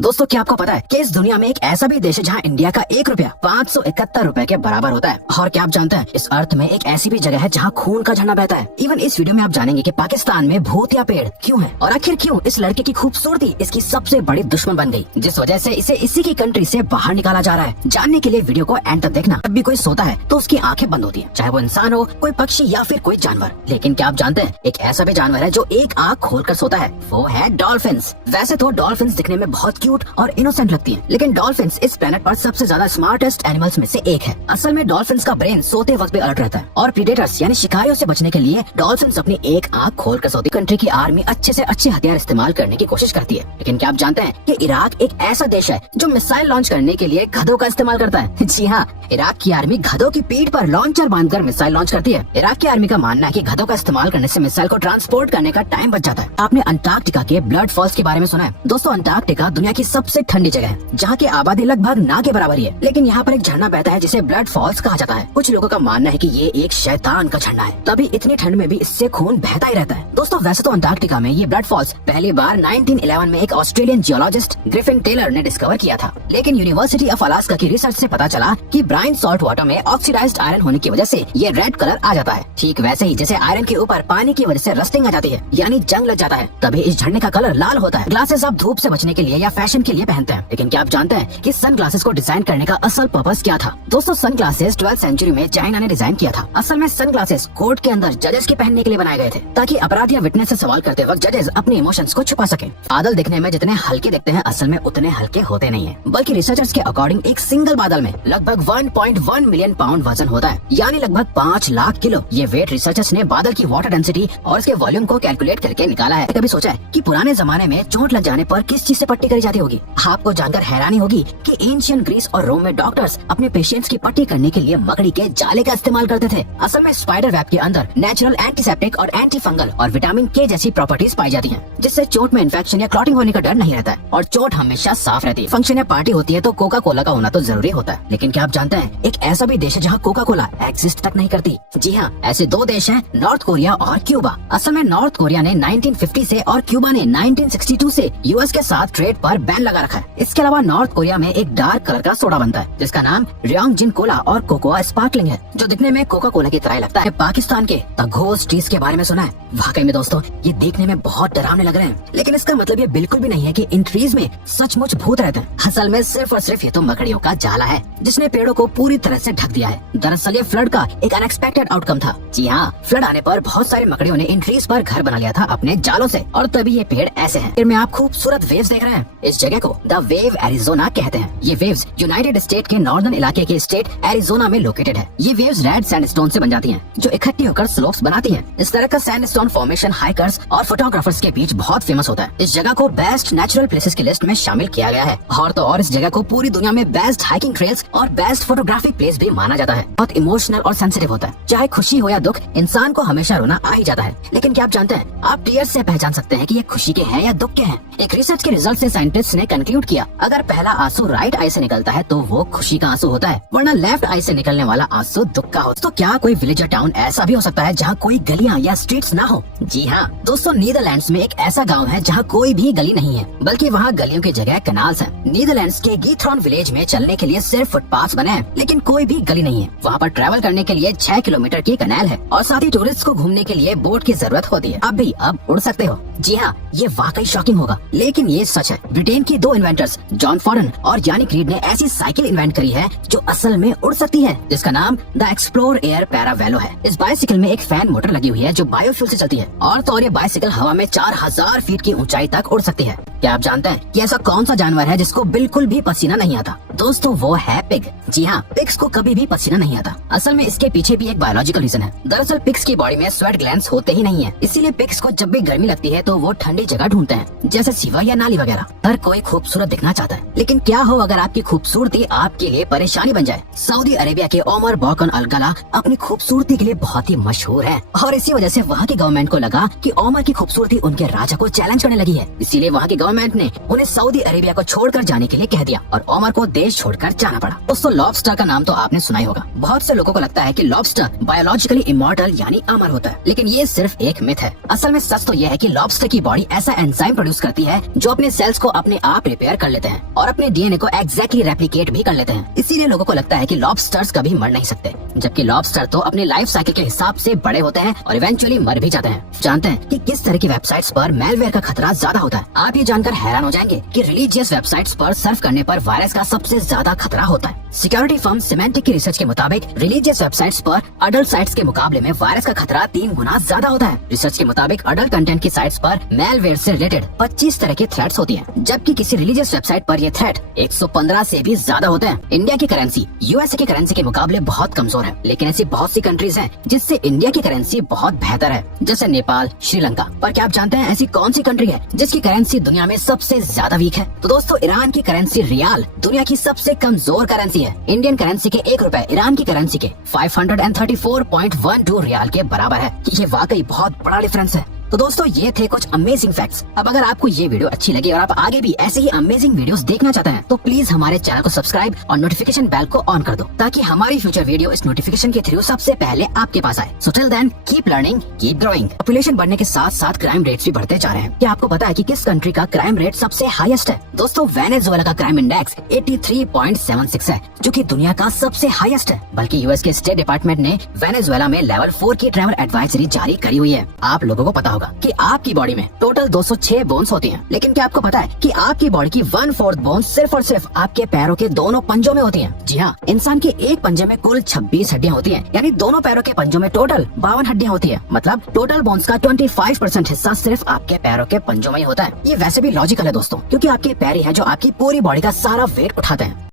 दोस्तों क्या आपको पता है कि इस दुनिया में एक ऐसा भी देश है जहाँ इंडिया का 1 रुपया 571 रुपए के बराबर होता है। और क्या आप जानते हैं इस अर्थ में एक ऐसी भी जगह है जहाँ खून का झरना बहता है। इवन इस वीडियो में आप जानेंगे कि पाकिस्तान में भूत या पेड़ क्यों है और आखिर क्यों इस लड़के की खूबसूरती इसकी सबसे बड़ी दुश्मन बन गई, जिस वजह से इसे इसी की कंट्री से बाहर निकाला जा रहा है। जानने के लिए वीडियो को एंड तक देखना। जब भी कोई सोता है तो उसकी आंखें बंद होती है, चाहे वो इंसान हो, कोई पक्षी या फिर कोई जानवर। लेकिन क्या आप जानते हैं एक ऐसा भी जानवर है जो एक आंख खोलकर सोता है, वो है डॉल्फिन्स। वैसे तो डॉल्फिन्स दिखने में बहुत क्यूट और इनोसेंट लगती हैं, लेकिन डॉल्फिन्स इस प्लेनेट पर सबसे ज्यादा स्मार्टेस्ट एनिमल्स में से एक है। असल में डॉल्फिन्स का ब्रेन सोते वक्त भी अलर्ट रहता है और प्रीडेटर्स यानी शिकारियों से बचने के लिए डॉल्फिन्स अपनी एक आंख खोलकर सोती। कंट्री की आर्मी अच्छे से अच्छे हथियार इस्तेमाल करने की कोशिश करती है। लेकिन क्या आप जानते हैं कि इराक एक ऐसा देश है जो मिसाइल लॉन्च करने के लिए गधों का इस्तेमाल करता है। जी हाँ, इराक की आर्मी गधों की पीठ पर लॉन्चर बांधकर मिसाइल लॉन्च करती है। इराक की आर्मी का मानना है कि गधों का इस्तेमाल करने से मिसाइल को ट्रांसपोर्ट करने का टाइम बच जाता है। आपने अंटार्कटिका के ब्लड फॉल्स के बारे में सुना है? दोस्तों अंटार्कटिका दुनिया की सबसे ठंडी जगह है जहाँ की आबादी लगभग ना के बराबर है, लेकिन यहाँ पर एक झरना बहता है जिसे ब्लड फॉल्स कहा जाता है। कुछ लोगों का मानना है कि ये एक शैतान का झरना है, तभी इतनी ठंड में भी इससे खून बहता ही रहता है। दोस्तों वैसे तो अंटार्कटिका में ये ब्लड फॉल्स पहली बार 1911 में एक ऑस्ट्रेलियन जियोलॉजिस्ट ग्रिफिन टेलर ने डिस्कवर किया था, लेकिन यूनिवर्सिटी ऑफ अलास्का की रिसर्च से पता चला कि ब्राइन सॉल्ट वाटर में ऑक्सीडाइज्ड आयरन होने की वजह से ये रेड कलर आ जाता है। ठीक वैसे ही जैसे आयरन के ऊपर पानी की वजह से रस्टिंग आ जाती है, यानी जंग लग जाता है, तभी इस झरने का कलर लाल होता है। ग्लासेस आप धूप से बचने के लिए या फैशन के लिए पहनते हैं, लेकिन क्या आप जानते हैं कि सन ग्लासेस को डिजाइन करने का असल पर्पस क्या था? दोस्तों सन ग्लासेस 12वीं सेंचुरी में चाइना ने डिजाइन किया था। असल में सन ग्लासेस कोर्ट के अंदर जजेस के पहनने के लिए बनाए गए थे, ताकि अपराधी या विटनेस से सवाल करते वक्त जजेस अपने इमोशंस को छुपा सके। बादल दिखने में जितने हल्के दिखते हैं असल में उतने हल्के होते नहीं है, बल्कि रिसर्चर्स के अकॉर्डिंग एक सिंगल बादल में लगभग 1.1 मिलियन पाउंड वजन होता है, यानी लगभग 5 लाख किलो। ये वेट रिसर्चर्स ने बादल की वाटर डेंसिटी और इसके वॉल्यूम को कैलकुलेट करके निकाला है। कभी सोचा है कि पुराने जमाने में चोट लग जाने पर किस चीज से पट्टी करी जाती होगी? आपको जानकर हैरानी होगी कि एंशिएंट ग्रीस और रोम में डॉक्टर्स अपने पेशेंट्स की पट्टी करने के लिए मकड़ी के जाले का इस्तेमाल करते थे। असल में स्पाइडर वेब के अंदर नेचुरल एंटीसेप्टिक और एंटी फंगल और विटामिन के जैसी प्रॉपर्टीज पाई जाती हैं, जिससे चोट में इन्फेक्शन या क्लॉटिंग होने का डर नहीं रहता है और चोट हमेशा साफ रहती है। फंक्शन या पार्टी होती है तो कोका कोला का होना तो जरूरी होता है, लेकिन क्या आप जानते हैं एक ऐसा भी देश है जहाँ कोका कोला एग्जिस्ट तक नहीं करती। जी हाँ, ऐसे दो देश हैं, नॉर्थ कोरिया और क्यूबा। असल में नॉर्थ कोरिया ने 1950 से और क्यूबा ने 1962 से यूएस के साथ ट्रेड पर बैन लगा रखा है। इसके अलावा नॉर्थ कोरिया में एक डार्क कलर का सोडा बनता है जिसका नाम रियोंगजिन कोला और कोकोआ स्पार्कलिंग है, जो दिखने में कोका कोला की तरह लगता है। पाकिस्तान के द घोस्ट ट्रीज के बारे में सुना है? वाकई में दोस्तों ये देखने में बहुत डरावने लग रहे हैं, लेकिन इसका मतलब ये बिल्कुल भी नहीं है कि इन ट्रीज में सचमुच भूत रहते हैं। असल में सिर्फ और सिर्फ ये तो मकड़ियों का जाला है जिसने पेड़ों को पूरी तरह से ढक दिया है। दरअसल ये फ्लड का एक अनएक्सपेक्टेड आउटकम था। जी हाँ, फ्लड आने पर बहुत सारे मकड़ियों ने इन ट्रीज पर घर बना लिया था अपने जालों से, और तभी ये पेड़ ऐसे हैं। फिर में आप खूबसूरत वेव्स देख रहे हैं, इस जगह को द वेव एरिजोना कहते हैं। ये वेव्स यूनाइटेड स्टेट के नॉर्दर्न इलाके के स्टेट एरिजोना में लोकेटेड है। ये वेव्स रेड सैंडस्टोन से बन जाती हैं, जो इकट्ठी होकर स्लोप्स बनाती हैं। इस तरह का सैंडस्टोन फॉर्मेशन हाइकर्स और फोटोग्राफर्स के बीच बहुत फेमस होता है। इस जगह को बेस्ट नेचुरल प्लेसेस की लिस्ट में शामिल किया गया है, और तो और इस जगह को पूरी दुनिया में बेस्ट हाइकिंग ट्रेल्स और बेस्ट फोटोग्राफिक प्लेस भी माना जाता है। बहुत इमोशनल और सेंसिटिव होता है, चाहे खुशी हो या दुख, इंसान को हमेशा रोना आ ही जाता है। लेकिन क्या आप जानते हैं आप टीयर्स से पहचान सकते हैं कि ये खुशी के हैं या दुख के हैं? एक रिसर्च के रिजल्ट से साइंटिस्ट ने कंक्लूड किया, अगर पहला आंसू राइट आई से निकलता है तो वो खुशी का आंसू होता है, वरना लेफ्ट आई से निकलने वाला आंसू दुख का होता है। तो क्या कोई विलेज या टाउन ऐसा भी हो सकता है जहाँ कोई गलियाँ या स्ट्रीट्स ना हो? जी हाँ दोस्तों, नीदरलैंड्स में एक ऐसा गाँव है जहाँ कोई भी गली नहीं है, बल्कि वहाँ गलियों की जगह कैनाल्स हैं। नीदरलैंड्स के गीथ्रॉन विलेज में चलने के लिए सिर्फ फुटपाथ बने हैं, लेकिन कोई भी गली नहीं है। वहाँ पर ट्रैवल करने के लिए 6 किलोमीटर की कैनाल है और साथ ही टूरिस्ट को घूमने के लिए बोट की जरूरत होती है। अब उड़ सकते हो। जी हाँ, ये वाकई शॉकिंग होगा, लेकिन ये सच है। ब्रिटेन की 2 इन्वेंटर्स जॉन फॉरन और यानिक रीड ने ऐसी साइकिल इन्वेंट करी है जो असल में उड़ सकती है, जिसका नाम द एक्सप्लोर एयर पैरावेलो है। इस बाइसिकल में एक फैन मोटर लगी हुई है जो बायोफ्यूल से चलती है, और तो और ये बाइसिकल हवा में 4000 फीट की ऊंचाई तक उड़ सकती है। क्या आप जानते हैं कि ऐसा कौन सा जानवर है जिसको बिल्कुल भी पसीना नहीं आता? दोस्तों वो है पिग। जी हाँ, पिग्स को कभी भी पसीना नहीं आता। असल में इसके पीछे भी एक बायोलॉजिकल रीजन है। दरअसल पिग्स की बॉडी में स्वेट ग्लैंड्स होते ही नहीं है, इसीलिए पिग्स को जब भी गर्मी लगती है तो वो ठंडी जगह ढूंढते हैं, जैसे सीवर या नाली वगैरह। हर कोई खूबसूरत दिखना चाहता है, लेकिन क्या हो अगर आपकी खूबसूरती आपके लिए परेशानी बन जाए? सऊदी अरेबिया के ओमर बॉकन अल गला अपनी खूबसूरती के लिए बहुत ही मशहूर है, और इसी वजह से वहाँ की गवर्नमेंट को लगा कि ओमर की खूबसूरती उनके राजा को चैलेंज करने लगी है। इसीलिए वहाँ की गवर्नमेंट ने उन्हें सऊदी अरेबिया को छोड़कर जाने के लिए कह दिया और ओमर को देश छोड़कर जाना पड़ा। दोस्तों लॉबस्टर का नाम तो आपने सुना ही होगा। बहुत से लोगों को लगता है कि लॉबस्टर बायोलॉजिकली इमॉर्टल यानी अमर होता है, लेकिन ये सिर्फ एक मिथ है। असल में सच तो यह है कि लॉबस्टर की बॉडी ऐसा एंजाइम प्रोड्यूस करती है जो अपने सेल्स को अपने आप रिपेयर कर लेते हैं और अपने डीएनए को एग्जैक्टली रेप्लिकेट भी कर लेते हैं। इसीलिए लोगों को लगता है कि लॉबस्टर्स कभी मर नहीं सकते, जबकि लॉबस्टर तो अपने लाइफ साइकिल के हिसाब से बड़े होते हैं और इवेंचुअली मर भी जाते हैं। जानते हैं कि किस तरह की वेबसाइट्स पर मेलवेयर का खतरा ज्यादा होता है? आप ये जानकर हैरान हो जाएंगे कि रिलीजियस वेबसाइट्स पर सर्फ करने पर वायरस का सबसे ज्यादा खतरा होता है। सिक्योरिटी फर्म सिमेंटिक की रिसर्च के मुताबिक रिलीजियस वेबसाइट्स पर अडल्ट साइट्स के मुकाबले में वायरस का खतरा 3 गुना ज्यादा होता है। रिसर्च के मुताबिक अडल्ट कंटेंट की साइट्स पर मेलवेयर से रिलेटेड 25 तरह के थ्रेट्स होती हैं, जबकि किसी रिलीजियस वेबसाइट पर ये थ्रेट 115 से भी ज्यादा होते हैं। इंडिया की करेंसी यूएसए की करेंसी के मुकाबले बहुत कमजोर है, लेकिन ऐसी बहुत सी कंट्रीज हैं जिससे इंडिया की करेंसी बहुत बेहतर है, जैसे नेपाल, श्रीलंका। पर क्या आप जानते हैं ऐसी कौन सी कंट्री है जिसकी करेंसी दुनिया में सबसे ज्यादा वीक है? तो दोस्तों ईरान की करेंसी रियाल दुनिया की सबसे कमजोर करेंसी है। इंडियन करेंसी के 1 रुपए ईरान की करेंसी के 534.12 रियाल के बराबर है। ये वाकई बहुत बड़ा डिफरेंस है। तो दोस्तों ये थे कुछ अमेजिंग फैक्ट्स। अब अगर आपको ये वीडियो अच्छी लगी और आप आगे भी ऐसे ही अमेजिंग वीडियोस देखना चाहते हैं तो प्लीज हमारे चैनल को सब्सक्राइब और नोटिफिकेशन बेल को ऑन कर दो, ताकि हमारी फ्यूचर वीडियो इस नोटिफिकेशन के थ्रू सबसे पहले आपके पास आए। So till then keep learning, keep growing. Population बढ़ने के साथ साथ क्राइम रेट्स भी बढ़ते जा रहे हैं। क्या आपको पता है कि किस कंट्री का क्राइम रेट सबसे हाईएस्ट है? दोस्तों वेनेजुएला का क्राइम इंडेक्स 83.76 है, जो कि दुनिया का सबसे हाईएस्ट है। बल्कि यूएस के स्टेट डिपार्टमेंट ने वेनेजुएला में लेवल 4 की ट्रैवल एडवाइजरी जारी करी हुई है। आप लोगों को पता होगा कि आपकी बॉडी में टोटल 206 बोन्स होती हैं, लेकिन क्या आपको पता है कि आपकी बॉडी की 1/4 बोन्स सिर्फ और सिर्फ आपके पैरों के दोनों पंजों में होती हैं? जी हाँ, इंसान के एक पंजे में कुल 26 हड्डियां होती हैं, यानी दोनों पैरों के पंजों में टोटल 52 हड्डियां होती हैं। मतलब टोटल बोन्स का 25% हिस्सा सिर्फ आपके पैरों के पंजों में ही होता है। ये वैसे भी लॉजिकल है दोस्तों, क्योंकि आपके पैर ही है जो आपकी पूरी बॉडी का सारा वेट उठाते हैं।